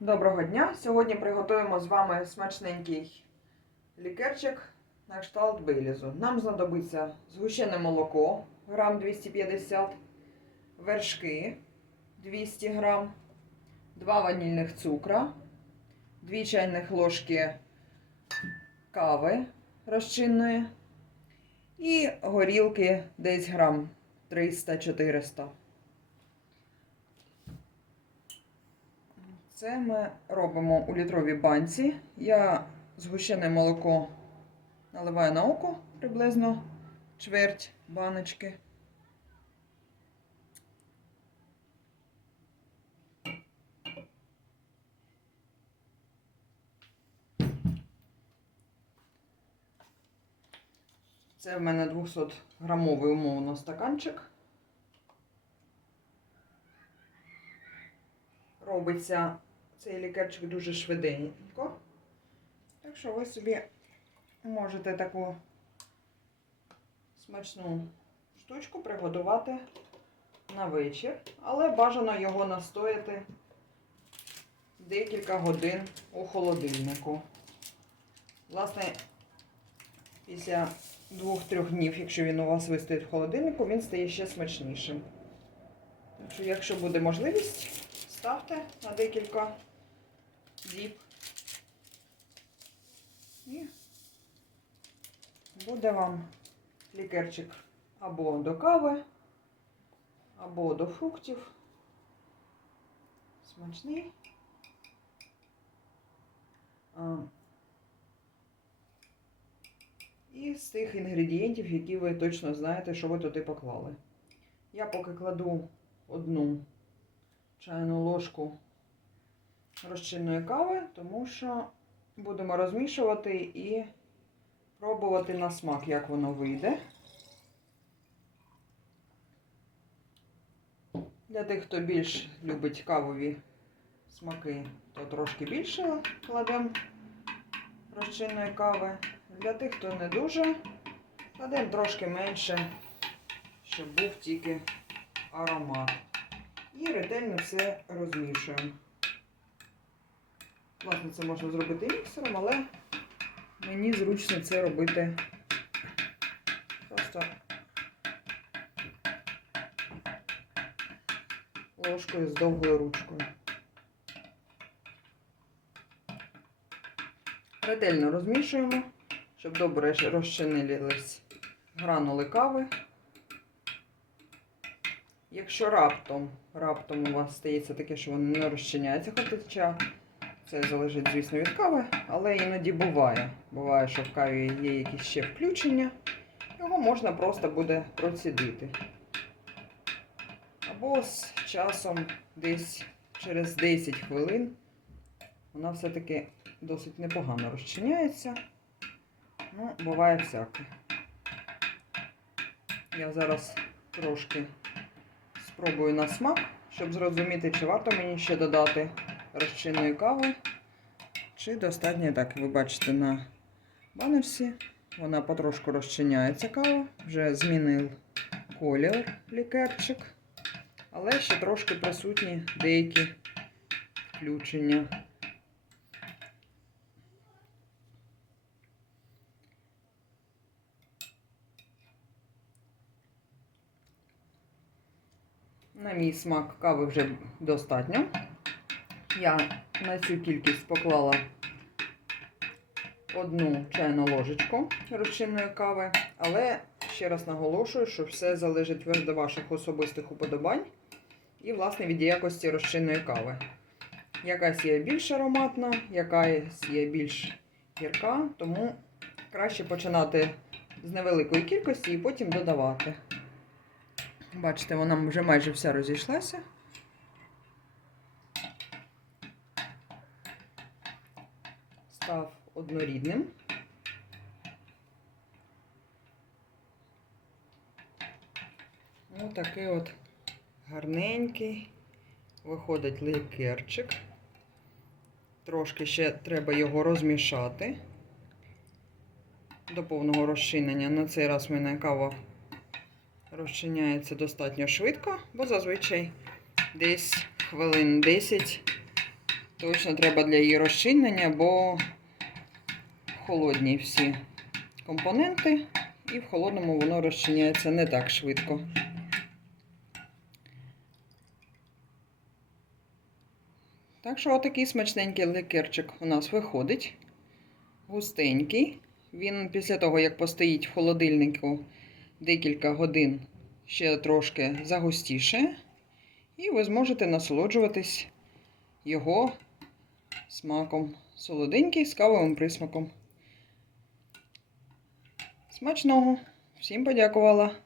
Доброго дня! Сьогодні приготуємо з вами смачненький лікерчик на кшталт Бейлізу. Нам знадобиться згущене молоко грам 250, вершки 200 грам, 2 ванільних цукра, 2 чайних ложки кави розчинної і горілки десь грам 300-400. Це ми робимо у літровій банці. Я згущене молоко наливаю на око приблизно чверть баночки. Це в мене 200 грамовий умовно стаканчик. Робиться цей лікерчик дуже швиденько. Так що ви собі можете таку смачну штучку приготувати на вечір, але бажано його настояти декілька годин у холодильнику. Власне, після двох-трьох днів, якщо він у вас вистоїть в холодильнику, він стає ще смачнішим. Так що, якщо буде можливість, ставте на декілька діб. І буде вам лікерчик або до кави, або до фруктів. Смачний. І з тих інгредієнтів, які ви точно знаєте, що ви туди поклали. Я поки кладу одну чайну ложку розчинної кави, тому що будемо розмішувати і пробувати на смак, як воно вийде. Для тих, хто більш любить кавові смаки, то трошки більше кладемо розчинної кави. Для тих, хто не дуже, кладемо трошки менше, щоб був тільки аромат. І ретельно все розмішуємо. Власне, це можна зробити міксером, але мені зручно це робити просто ложкою з довгою ручкою. Ретельно розмішуємо, щоб добре розчинились гранули кави. Якщо раптом, раптом у вас стається таке, що воно не розчиняється хоча це залежить, звісно, від кави, але іноді буває. Буває, що в каві є якісь ще включення, його можна просто буде процідити. Або з часом десь через 10 хвилин вона все-таки досить непогано розчиняється. Ну, буває всяке. Я зараз трошки спробую на смак, щоб зрозуміти, чи варто мені ще додати розчинної кави, чи достатньо, так, ви бачите на банерсі, вона потрошку розчиняється кава, вже змінив колір лікерчик, але ще трошки присутні деякі включення. На мій смак кави вже достатньо. Я на цю кількість поклала одну чайну ложечку розчинної кави, але ще раз наголошую, що все залежить від ваших особистих уподобань і, власне, від якості розчинної кави. Якась є більш ароматна, якась є більш гірка, тому краще починати з невеликої кількості і потім додавати. Бачите, вона вже майже вся розійшлася. Став однорідним. Ось такий от гарненький виходить ликерчик. Трошки ще треба його розмішати до повного розчинення. На цей раз мене кава розчиняється достатньо швидко, бо зазвичай десь хвилин 10 Точно треба для її розчинення, бо холодні всі компоненти, і в холодному воно розчиняється не так швидко. Так що отакий смачненький ликерчик у нас виходить. Густенький. Він після того, як постоїть в холодильнику декілька годин, ще трошки загустіше. І ви зможете насолоджуватись його смаком. Солоденький з кавовим присмаком. Смачного! Всім подякувала!